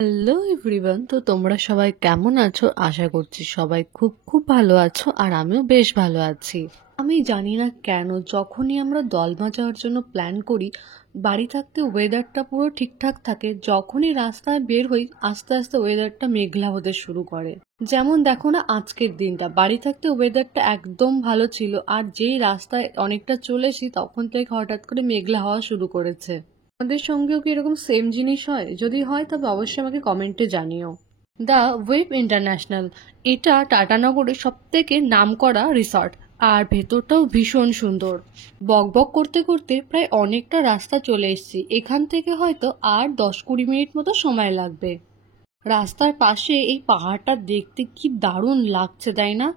Hello everyone, তো তোমরা সবাই কেমন আছো? আশা করছি সবাই খুব খুব ভালো আছো, আর আমিও বেশ ভালো আছি। আমি জানি না কেন যখনই আমরা দলমা যাওয়ার জন্য প্ল্যান করি, বাড়ি থাকতে ওয়েদারটা পুরো ঠিকঠাক থাকে, যখনই রাস্তায় বের হই আস্তে আস্তে ওয়েদারটা মেঘলা হতে শুরু করে। যেমন দেখো না, আজকের দিনটা বাড়ি থাকতে ওয়েদারটা একদম ভালো ছিল, আর যেই রাস্তায় অনেকটা চলেছি তখন থেকে হঠাৎ করে মেঘলা হওয়া শুরু করেছে। আমাদের সঙ্গেও কি এরকম সেম জিনিস হয়? যদি হয় তবে অবশ্যই আমাকে কমেন্টে জানিও। দ্য ওয়েব ইন্টারন্যাশনাল, এটা টাটানগরের সব থেকে নামকরা রিসর্ট, আর ভেতরটাও ভীষণ সুন্দর। বকবক করতে করতে প্রায় অনেকটা রাস্তা চলে এসেছি, এখান থেকে হয়তো আর 10-20 মিনিট মতো সময় লাগবে। রাস্তার পাশে এই পাহাড়টা দেখতে কি দারুণ লাগছে, তাই না?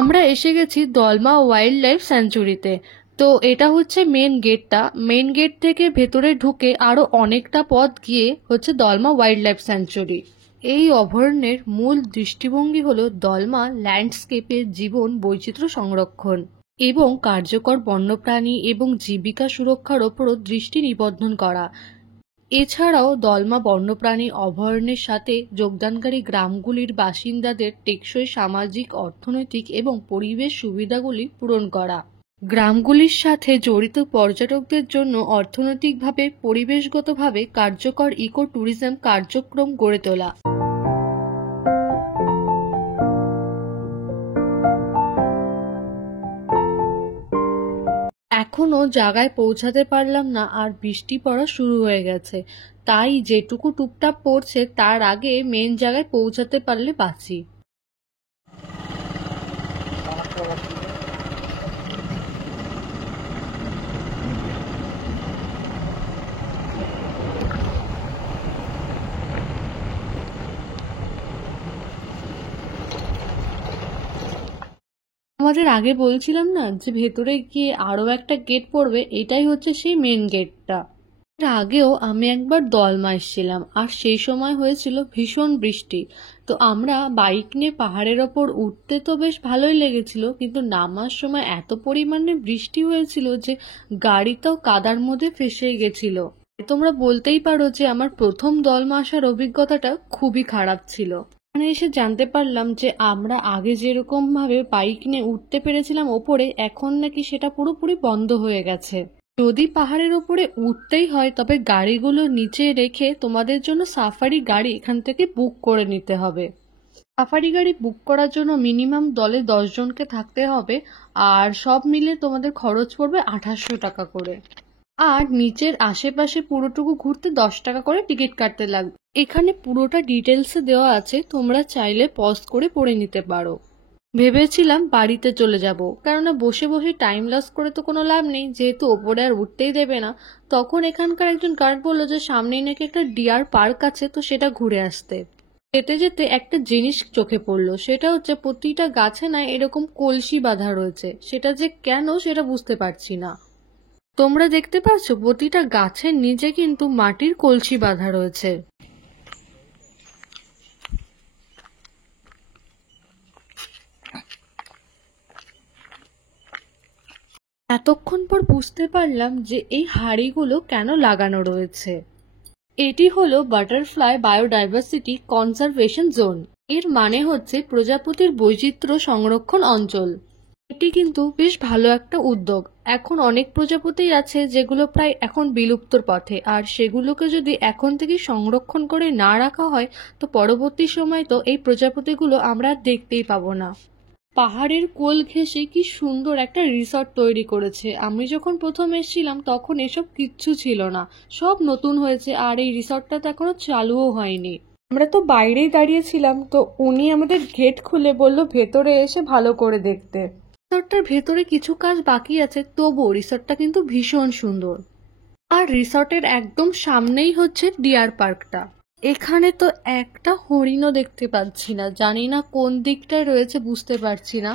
আমরা এসে গেছি দলমা ওয়াইল্ড লাইফ স্যাঞ্চুরিতে। তো এটা হচ্ছে মেন গেটটা। মেন গেট থেকে ভেতরে ঢুকে আরো অনেকটা পথ গিয়ে হচ্ছে দলমা ওয়াইল্ড লাইফ স্যাঞ্চুরি। এই অভয়ারণ্যের মূল দৃষ্টিভঙ্গি হলো দলমা ল্যান্ডস্কেপের জীবন বৈচিত্র্য সংরক্ষণ এবং কার্যকর বন্যপ্রাণী এবং জীবিকা সুরক্ষার ওপরও দৃষ্টি নিবদ্ধন করা। এছাড়াও দলমা বন্যপ্রাণী অভয়ারণ্যের সাথে যোগদানকারী গ্রামগুলির বাসিন্দাদের টেকসই সামাজিক, অর্থনৈতিক এবং পরিবেশ সুবিধাগুলি পূরণ করা। গ্রামগুলির সাথে জড়িত পর্যটকদের জন্য অর্থনৈতিকভাবে পরিবেশগতভাবে কার্যকর ইকো ট্যুরিজম কার্যক্রম গড়ে তোলা। এখনো জায়গায় পৌঁছাতে পারলাম না, আর বৃষ্টি পড়া শুরু হয়ে গেছে। তাই যেটুকু টুপটাপ পড়ছে তার আগে মেন জায়গায় পৌঁছাতে পারলে বাঁচি। আমাদের আগে বলছিলাম না যে ভেতরে গিয়ে আরো একটা গেট পড়বে, এটাই হচ্ছে সেই মেন গেটটা। এর আগেও আমি একবার দলমা এসেছিলাম, আর সেই সময় হয়েছিল ভীষণ বৃষ্টি। তো আমরা বাইক নিয়ে পাহাড়ের ওপর উঠতে তো বেশ ভালোই লেগেছিল, কিন্তু নামার সময় এত পরিমাণে বৃষ্টি হয়েছিল যে গাড়িটাও কাদার মধ্যে ফেসে গেছিল। তোমরা বলতেই পারো যে আমার প্রথম দলমা আসার অভিজ্ঞতাটা খুবই খারাপ ছিল। এখানে এসে জানতে পারলাম যে আমরা আগে যেরকম ভাবে বাইক নিয়ে উঠতে পেরেছিলাম ওপরে, এখন নাকি সেটা পুরোপুরি বন্ধ হয়ে গেছে। যদি পাহাড়ের ওপরে উঠতেই হয় তবে গাড়িগুলো নিচে রেখে তোমাদের জন্য সাফারি গাড়ি এখান থেকে বুক করে নিতে হবে। সাফারি গাড়ি বুক করার জন্য মিনিমাম দলে 10 জনকে থাকতে হবে, আর সব মিলে তোমাদের খরচ পড়বে 2800 টাকা করে। আর নিচের আশেপাশে পুরোটুকু ঘুরতে 10 টাকা করে টিকিট কাটতে লাগবে। এখানে পুরোটা ডিটেলসে দেওয়া আছে, তোমরা চাইলে পজ করে পড়ে নিতে পারো। ভেবেছিলাম বাড়িতে চলে যাব, কেননা বসে বসে টাইম লস করে তো কোনো লাভ নেই, যেহেতু ওপরে আর উঠতেই দেবে না। তখন এখানকার একজন গার্ড বললো যে সামনেই নাকি একটা ডিয়ার পার্ক আছে, তো সেটা ঘুরে আসতে। যেতে যেতে একটা জিনিস চোখে পড়লো, সেটা হচ্ছে প্রতিটা গাছে না এরকম কলসি বাঁধা রয়েছে। সেটা যে কেন সেটা বুঝতে পারছি না। তোমরা দেখতে পাচ্ছ প্রতিটা গাছের নিচে কিন্তু মাটির কলসি বাঁধা রয়েছে। এতক্ষণ পর বুঝতে পারলাম যে এই হাঁড়িগুলো কেন লাগানো রয়েছে। এটি হলো বাটারফ্লাই বায়োডাইভার্সিটি কনজারভেশন জোন। এর মানে হচ্ছে প্রজাপতির বৈচিত্র্য সংরক্ষণ অঞ্চল। এটি কিন্তু বেশ ভালো একটা উদ্যোগ। এখন অনেক প্রজাপতি আছে যেগুলো প্রায় এখন বিলুপ্তর পথে, আর সেগুলোকে যদি এখন থেকে সংরক্ষণ করে না রাখা হয় তো পরবর্তী সময় তো এই প্রজাপতিগুলো আমরা আর দেখতেই পাবো না। পাহাড়ের কোল ঘেঁষে কি সুন্দর একটা রিসর্ট তৈরি করেছে। আমি যখন প্রথম এসেছিলাম তখন এসব কিচ্ছু ছিল না, সব নতুন হয়েছে, আর এই রিসর্টটা তো এখনো চালুও হয়নি। আমরা তো বাইরেই দাঁড়িয়েছিলাম, তো উনি আমাদের গেট খুলে বলল ভেতরে এসে ভালো করে দেখতে। রিসর্টটার ভেতরে কিছু কাজ বাকি আছে, তবুও রিসর্টটা কিন্তু ভীষণ সুন্দর। আর রিসর্টের একদম সামনেই হচ্ছে ডিয়ার পার্কটা। এখানে তো একটা হরিণও দেখতে পাচ্ছি না, জানি না কোন দিকটায় রয়েছে, বুঝতে পারছি না।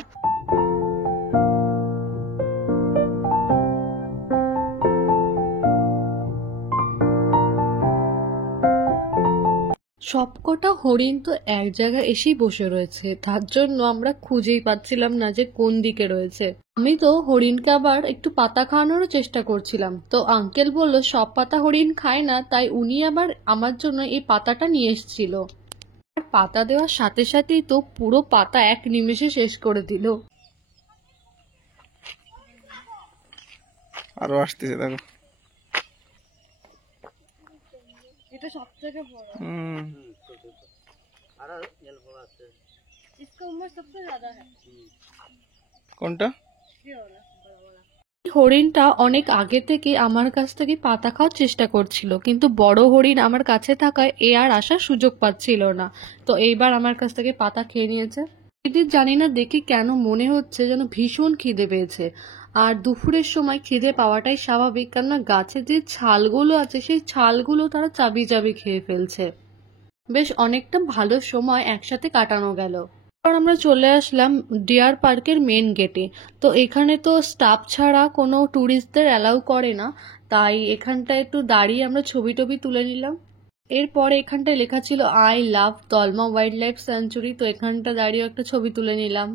সবকটা হরিণ তো এক জায়গায় এসেই বসে রয়েছে, তার জন্য আমরা খুঁজেই পাচ্ছিলাম না যে কোন দিকে রয়েছে। আমি তো হরিণকে আবার একটু পাতা খাওয়ানোরও চেষ্টা করছিলাম, তো আঙ্কেল বলল সব পাতা হরিণ খায় না, তাই উনি আবার আমার জন্য এই পাতাটা নিয়ে এসেছিল। আর পাতা দেওয়ার সাথে সাথেই তো পুরো পাতা এক নিমেষে শেষ করে দিল। আরো আসতেছে দেখো। এটা সবথেকে বড়। इसका उम्र सबसे ज्यादा है। কোনটা? হরিণটা অনেক আগে থেকে আমার কাছ থেকে পাতা খাওয়ার চেষ্টা করছিল, কিন্তু বড় হরিণ আমার কাছে থাকায় এ আর আসার সুযোগ পাচ্ছিল না, তো এইবার আমার কাছ থেকে পাতা খেয়ে নিয়েছে। এদের জানি না দেখে কেন মনে হচ্ছে যেন ভীষণ খিদে পেয়েছে। আর দুপুরের সময় খিদে পাওয়াটাই স্বাভাবিক, কেননা গাছে যে ছালগুলো আছে সেই ছালগুলো তারা চাবি চাবি খেয়ে ফেলছে। বেশ অনেকটা ভালো সময় একসাথে কাটানো গেল। আর আমরা চলে আসলাম ডিয়ার পার্কের মেন গেটে। তো এখানে তো স্টাফ ছাড়া কোনো ট্যুরিস্টদের অ্যালাউ করে না, তাই এখানটায় একটু দাঁড়িয়ে আমরা ছবি টবি তুলে নিলাম। এরপরে এখানটায় লেখা ছিল I love Dalma wild life sanctuary, তো এখানটা দাঁড়িয়ে একটা ছবি তুলে নিলাম।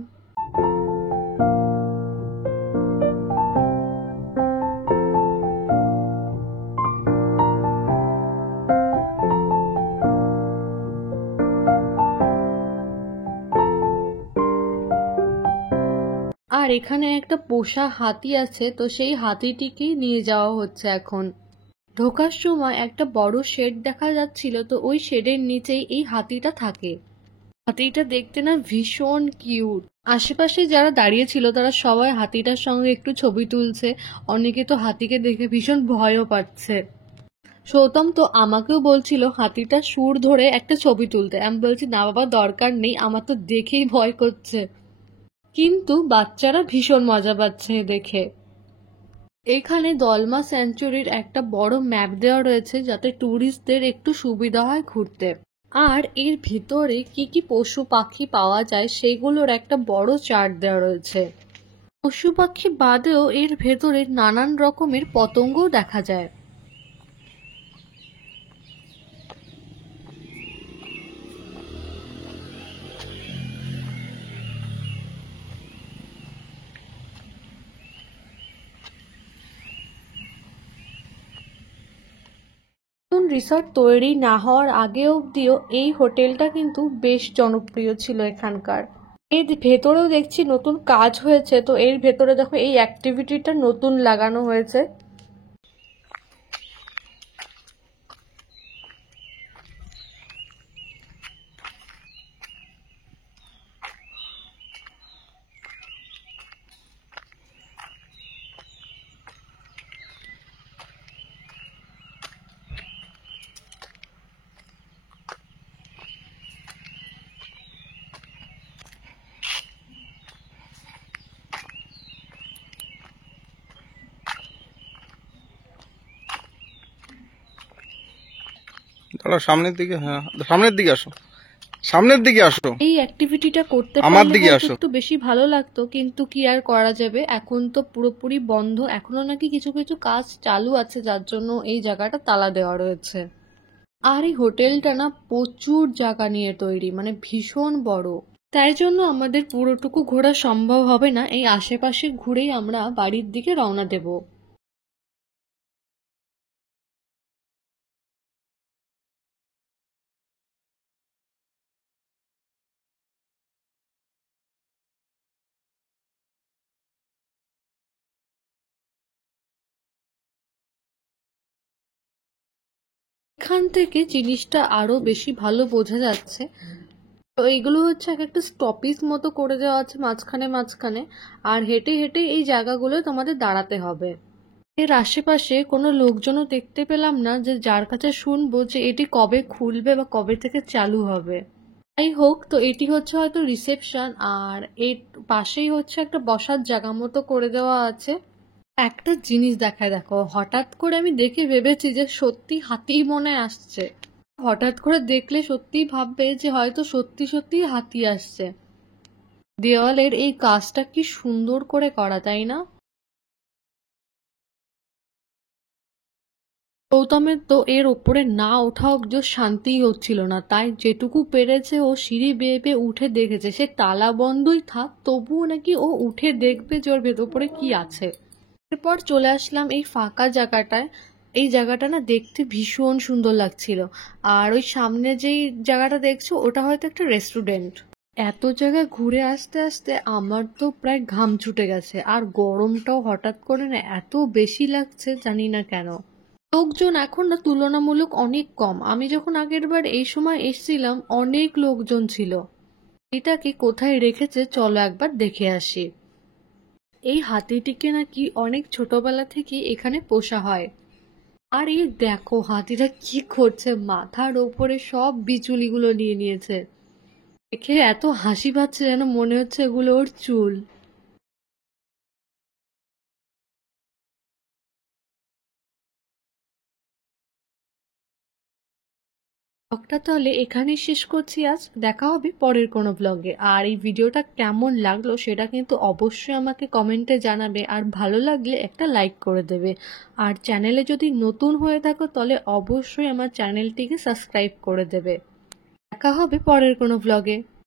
আর এখানে একটা পোষা হাতি আছে, তো সেই হাতিটিকেই নিয়ে যাওয়া হচ্ছে এখন। ঢোকার সময় একটা বড় শেড দেখা যাচ্ছিল, তো ওই শেডের নিচেই এই হাতিটা থাকে। হাতিটা দেখতে না ভীষণ কিউট। আশেপাশে যারা দাঁড়িয়ে ছিল তারা সবাই হাতিটার সঙ্গে একটু ছবি তুলছে, অনেকে তো হাতিকে দেখে ভীষণ ভয়ও পাচ্ছে। সৌতম তো আমাকেও বলছিল হাতিটার সুর ধরে একটা ছবি তুলতে, আমি বলছি না বাবা দরকার নেই, আমার তো দেখেই ভয় করছে। কিন্তু বাচ্চারা ভীষণ মজা পাচ্ছে দেখে। এখানে দলমা স্যাঞ্চুরির একটা বড় ম্যাপ দেওয়া রয়েছে যাতে ট্যুরিস্টদের একটু সুবিধা হয় ঘুরতে। আর এর ভিতরে কি কি পশু পাখি পাওয়া যায় সেগুলোর একটা বড় চার্ট দেওয়া রয়েছে। পশু পাখি বাদেও এর ভেতরে নানান রকমের পতঙ্গও দেখা যায়। নতুন রিসর্ট তৈরি না হওয়ার আগে অবধিও এই হোটেলটা কিন্তু বেশ জনপ্রিয় ছিল এখানকার। এর ভেতরেও দেখছি নতুন কাজ হয়েছে, তো এর ভেতরে দেখো এই অ্যাক্টিভিটিটা নতুন লাগানো হয়েছে। চলো সামনের দিকে, হ্যাঁ সামনের দিকে আসো, সামনের দিকে আসো, এই অ্যাক্টিভিটিটা করতে আমার পারলে দিকে হয়তো আসো। একটু বেশি ভালো লাগতো, কিন্তু কি আর করা যাবে, এখন তো পুরোপুরি বন্ধ। এখনো নাকি কিছু কিছু কাজ চালু আছে, যার জন্য এই জায়গাটা তালা দেওয়া রয়েছে। আর এই হোটেলটা না প্রচুর জায়গা নিয়ে তৈরি, মানে ভীষণ বড়। তাই জন্য আমাদের পুরোটুকু ঘোরা সম্ভব হবে না, এই আশেপাশে ঘুরেই আমরা বাড়ির দিকে রওনা দেব। এখান থেকে জিনিসটা আরো বেশি ভালো বোঝা যাচ্ছে। তো এইগুলো হচ্ছে এক একটা স্টপিস মতো করে দেওয়া আছে মাঝখানে মাঝখানে, আর হেঁটে হেঁটে এই জায়গাগুলো তোমাদের দাঁড়াতে হবে। এর আশেপাশে কোনো লোকজনও দেখতে পেলাম না যে যার কাছে শুনবো যে এটি কবে খুলবে বা কবে থেকে চালু হবে। যাই হোক, তো এটি হচ্ছে হয়তো রিসেপশন, আর এর পাশেই হচ্ছে একটা বসার জায়গা মতো করে দেওয়া আছে। একটা জিনিস দেখায় দেখো, হঠাৎ করে আমি দেখে ভেবেছি যে সত্যি হাতি মনে আসছে। হঠাৎ করে দেখলে সত্যিই ভাববে যে হয়তো সত্যি সত্যি হাতি আসছে। দেওয়ালের এই কাজটা কি সুন্দর করে করা, তাই না? গৌতমের তো এর ওপরে না ওঠা অব্দি ওর শান্তিই হচ্ছিল না, তাই যেটুকু পেরেছে ও সিঁড়ি বেয়ে বেয়ে উঠে দেখেছে। সে তালা বন্ধই থাক, তবুও নাকি ও উঠে দেখবে যে ওর ভেতরে কি আছে। এরপর চলে আসলাম এই ফাঁকা জায়গাটায়। এই জায়গাটা না দেখতে ভীষণ সুন্দর লাগছিল। আর ওই সামনে যেই জায়গাটা দেখছো ওটা হয়তো একটা রেস্টুরেন্ট। এত জায়গা ঘুরে আসতে আসতে আমার তো প্রায় ঘাম ছুটে গেছে, আর গরমটাও হঠাৎ করে না এত বেশি লাগছে, জানি না কেন। লোকজন এখন না তুলনামূলক অনেক কম। আমি যখন আগের বার এই সময় এসেছিলাম অনেক লোকজন ছিল। এটাকে কোথায় রেখেছে চলো একবার দেখে আসি। এই হাতিটিকে নাকি অনেক ছোটবেলা থেকে এখানে পোষা হয়। আর এই দেখো হাতিটা কি করছে, মাথার ওপরে সব বিচুলিগুলো নিয়ে নিয়েছে। দেখে এত হাসি পাচ্ছে যেন মনে হচ্ছে এগুলো ওর চুল। ব্লগটা তাহলে এখানেই শেষ করছি আজ। দেখা হবে পরের কোনো ব্লগে। আর এই ভিডিওটা কেমন লাগলো সেটা কিন্তু অবশ্যই আমাকে কমেন্টে জানাবে, আর ভালো লাগলে একটা লাইক করে দেবে। আর চ্যানেলে যদি নতুন হয়ে থাকো তাহলে অবশ্যই আমার চ্যানেলটিকে সাবস্ক্রাইব করে দেবে। দেখা হবে পরের কোনো ব্লগে।